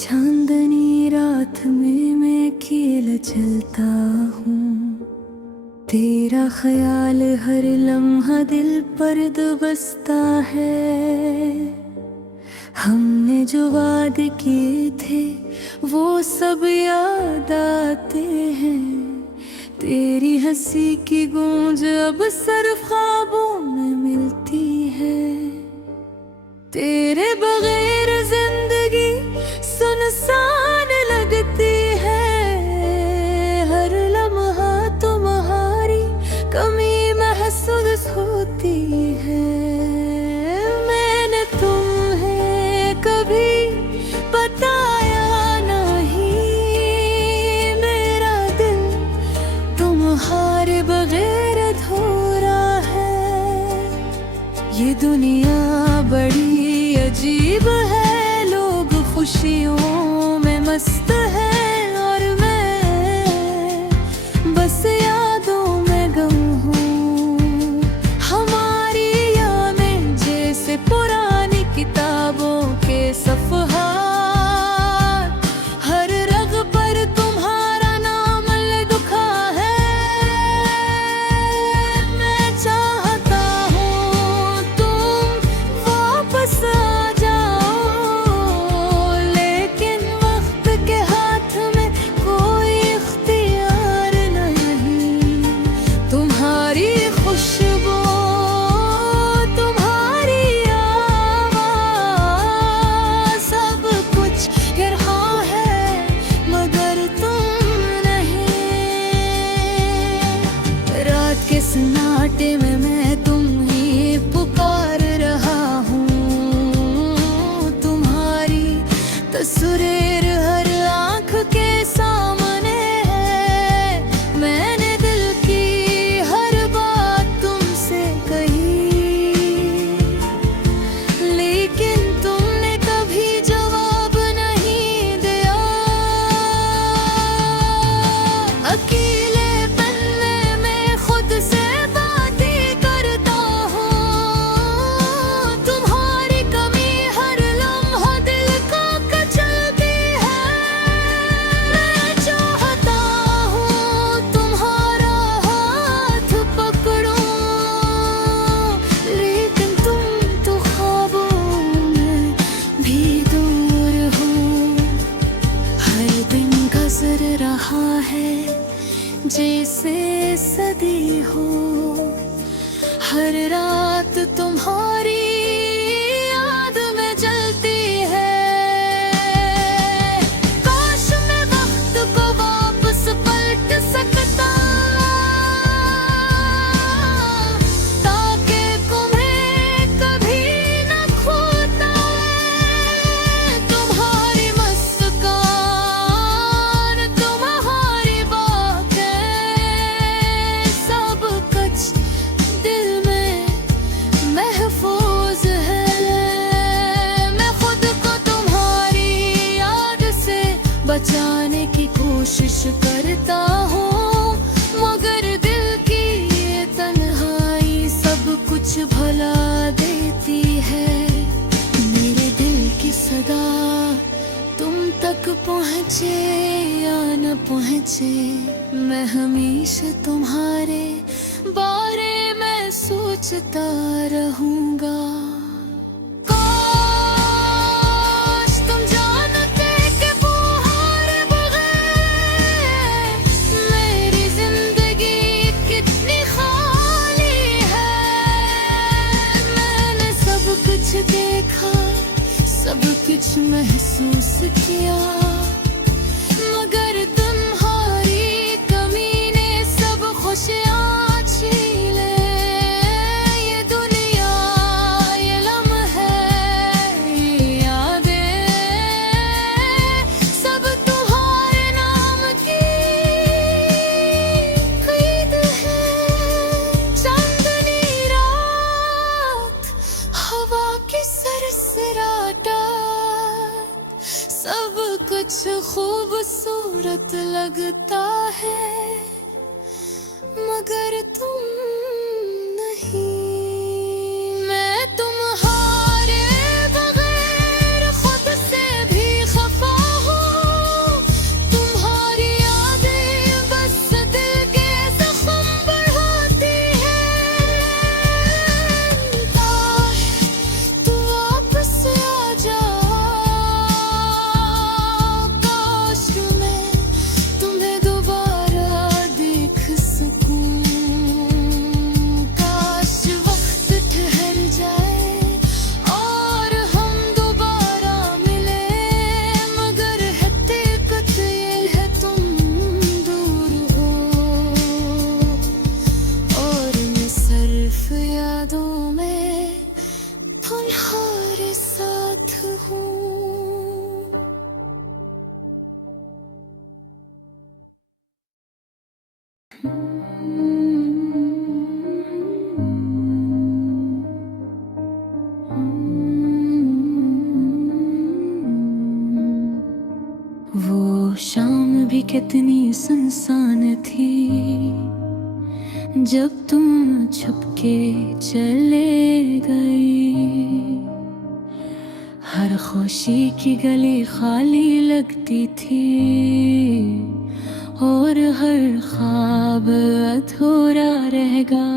चांदनी रात में मैं अकेला चलता हूँ, तेरा ख्याल हर लम्हा दिल पर दबसता है। हमने जो वादे किए थे वो सब याद आते हैं, तेरी हंसी की गूंज अब सिर्फ ख्वाबों में मिलती है। तेरे बगैर जिंदगी सुनसान लगती है, हर लम्हा तुम्हारी कमी महसूस होती है। मैंने तुम्हें कभी बताया नहीं, मेरा दिल तुम्हारे बगैर अधूरा है। ये दुनिया बड़ी अजीब है, लोग खुशियों में मस्त है और मैं बस यादों में गम हूँ। हमारी यादें जैसे पुरानी किताबों के सफ़हात, हर रग पर तुम्हारा नाम लिखा है। मैं चाहता हूँ तुम वापस आ जाओ, लेकिन वक्त के हाथ में कोई इख्तियार नहीं। तुम्हारी खुशबू, तुम्हारी आवाज़, सब कुछ यहाँ है मगर तुम नहीं। रात के सन्नाटे में मैं तुम्हें पुकार रहा हूँ, तुम्हारी तस्वीर हर आँख के सामने है। मैंने दिल की हर बात तुमसे कही, लेकिन तुमने कभी जवाब नहीं दिया। अकेलेपन में मैं खुद से बातें करता हूँ, तुम्हारी कमी हर लम्हा दिल को कुचलती है। मैं चाहता हूँ तुम्हारा हाथ पकड़ूं, लेकिन तुम तो ख्वाबों में भी दूर हो। हर दिन गुजर रहा है जैसे सदी हो, हर रात तुम्हारी याद में जलती है। काश मैं वक्त को वापस पलट सकता, ताकि तुम्हें कभी न खोता है। तुम्हारी मुस्कान, तुम्हारी बातें, सब कुछ दिल में महफूज है। मैं खुद को तुम्हारी याद से बचाने की कोशिश करता हूँ, मगर दिल की ये तन्हाई सब कुछ भुला देती है। मेरे दिल की सदा तुम तक पहुँचे या न पहुँचे, मैं हमेशा तुम्हारे बारे में सोचता रहूँगा। काश तुम जानते कि तुम्हारे बगैर मेरी जिंदगी कितनी खाली है। मैंने सब कुछ देखा, सब कुछ महसूस किया, मगर तुम्हारी कमी ने सब खुशियाँ छीने। ये दुनिया, ये लम्हे, ये यादें, सब तुम्हारे नाम की खरीद है। चांदनी रात, हवा की सरसराहट, सब कुछ खूबसूरत लगता है, मगर तुम नहीं। मैं तुम्हारे बगैर खुद से भी खफा वो शाम भी कितनी सुनसान थी जब तुम छुपके चले गई। हर खुशी की गली खाली लगती थी और हर ख्वाब अधूरा रह गया।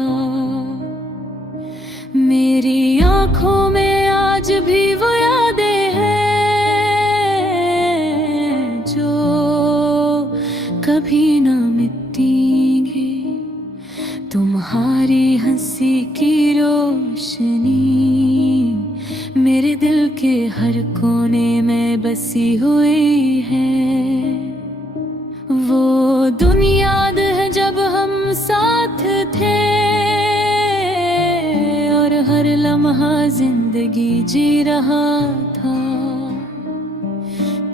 मेरी आँखों में आज भी वो यादें हैं जो कभी न मिटेंगी। तुम्हारी हंसी की रोशनी मेरे दिल के हर कोने में बसी हुई है। वो दिन याद है जब हम साथ थे और हर लम्हा जिंदगी जी रहा था।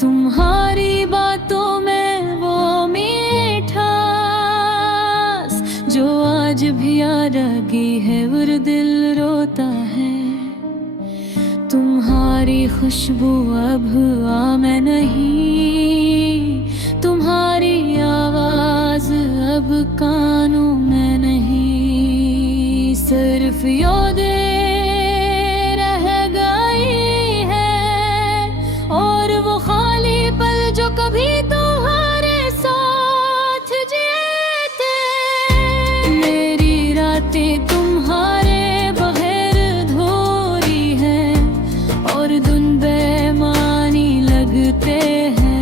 तुम्हारी बातों में वो मीठास जो आज भी आ लगी है और दिल रोता है। तुम्हारी खुशबू अब आ मैं नहीं, तुम्हारी आवाज अब कानों में नहीं। सिर्फ यादें रह गई है और वो खाली पल जो कभी तुम्हारे साथ जिए थे। मेरी रातें तुम्हारे बगैर अधूरी हैं और दिन बेमानी लगते हैं।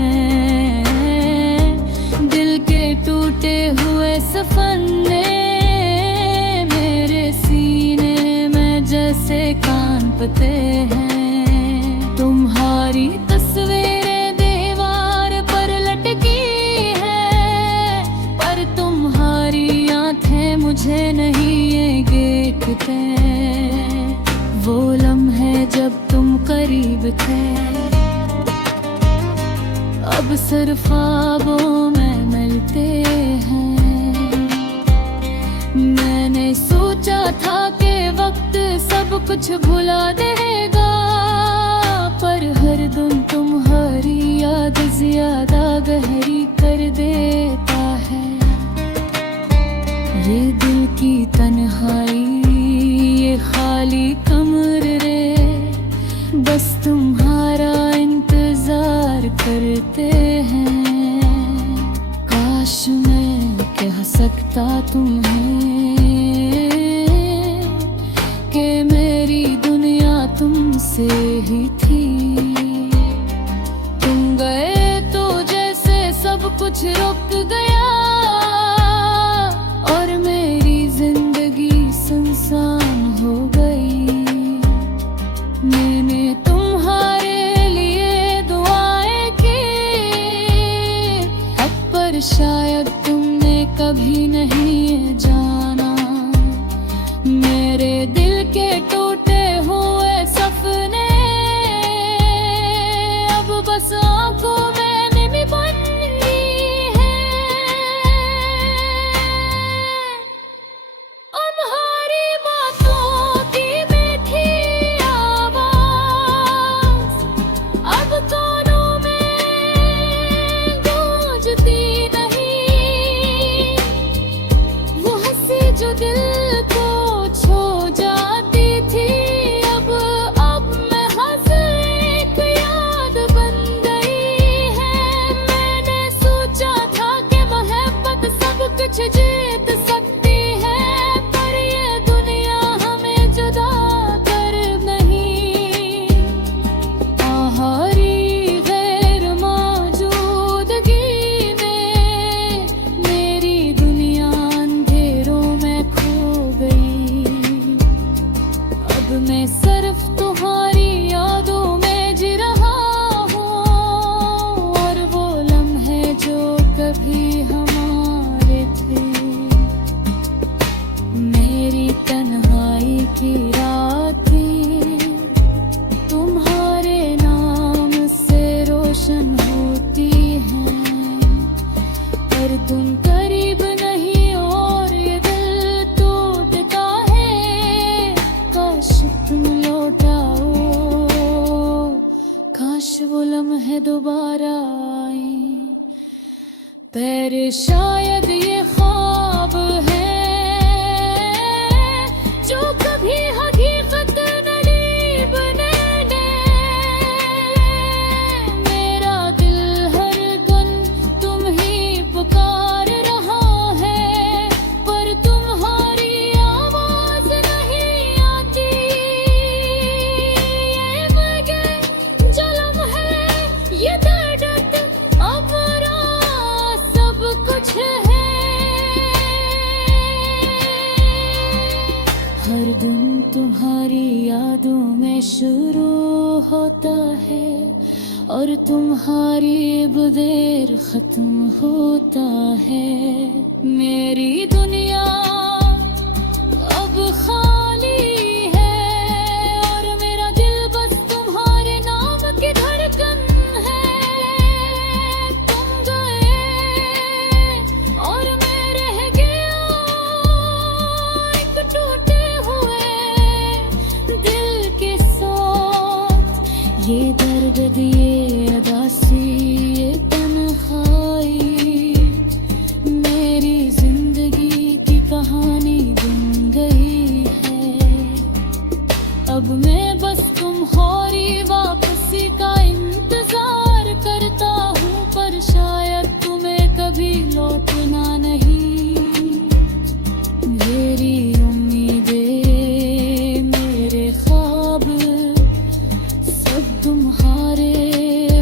दिल के टूटे हुए सपने मेरे सीने में जैसे कांपते हैं। तुम्हारी तस्वीरें दीवार पर लटकी है पर तुम्हारी आंखें मुझे नहीं ये देखते। वो लम्हे जब तुम करीब थे अब सिर्फ ख्वाबों में मिलते हैं। मैंने सोचा था कि वक्त सब कुछ भुला देगा पर हर दिन तुम्हारी याद ज्यादा गहरी कर देता है। ये दिल की तन्हाई ये खाली कमरे बस तुम्हारा इंतजार करते हैं। काश मैं कह सकता तुम्हें कि मेरी दुनिया तुमसे ही थी। तुम गए तो जैसे सब कुछ रुक गया और मेरी जिंदगी सुनसान हो गई। मैंने तुम्हारे लिए दुआएं की अब पर शायद तुमने कभी नहीं जाना। मेरे दिल के टूटे हुए सपने अब बस आंखों में नमी बन गई है। तुम्हारी बातों की मीठी आवाज अब कानों में गूंजती नहीं। वो हंसी जो दिल को छू जाती थी अब मैं हंस एक याद बन गई है। मैंने सोचा था कि मोहब्बत सब कुछ जीत सकती है पर ये दुनिया हमें जुदा कर नहीं। आहारी गैर मौजूदगी में मेरी दुनिया अंधेरों में खो गई। अब मैं सिर्फ तुम्हारी यादों में जी रहा हूँ और वो लम्हे जो कभी हमारे थे। मेरी तन्हाई की रातें तुम्हारे नाम से रोशन होती हैं पर तुम करीब नहीं और ये दिल टूटता है। काश तुम लौटाओ काश वो लम्हे लम्हे दोबारा आए। पर शायद ये ख्वाब है जो कभी हकीकत नहीं बने दे। मेरा दिल हर दम तुम ही पुकार रहा है, पर तुम्हारी आवाज नहीं आती। ये मगर जलम है, ये दर्द अपना सब कुछ है। हर दिन तुम्हारी यादों में शुरू होता है, और तुम्हारी बुदेर खत्म होता है। मेरी दुनिया अब खाली है, और मेरा दिल बस तुम्हारे नाम की धड़कन है। तुम गए और मैं रह गया एक टूटे हुए दिल के साथ। ये दर्द दिए अदासी, ये तन्हाई, मेरी जिंदगी की कहानी बन गई है। अब मैं बस तुम्हारी वापसी का इंतजार करता हूँ, पर शायद तुम्हें कभी लौटना नहीं। मेरी उम्मीदें, मेरे ख्वाब सब तुम्हारे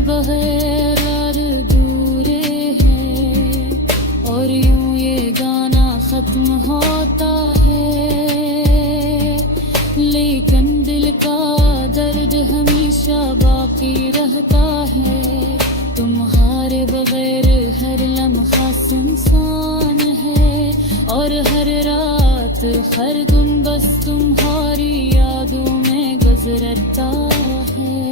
बगैर अधूरे हैं। और यूं ये गाना खत्म होता है, लेकिन दिल का दर्द हमेशा बाकी रहता है। तुम्हारे बगैर हर लम्हा सुनसान है, और हर रात हर दिन बस तुम्हारी यादों में गुजरता है।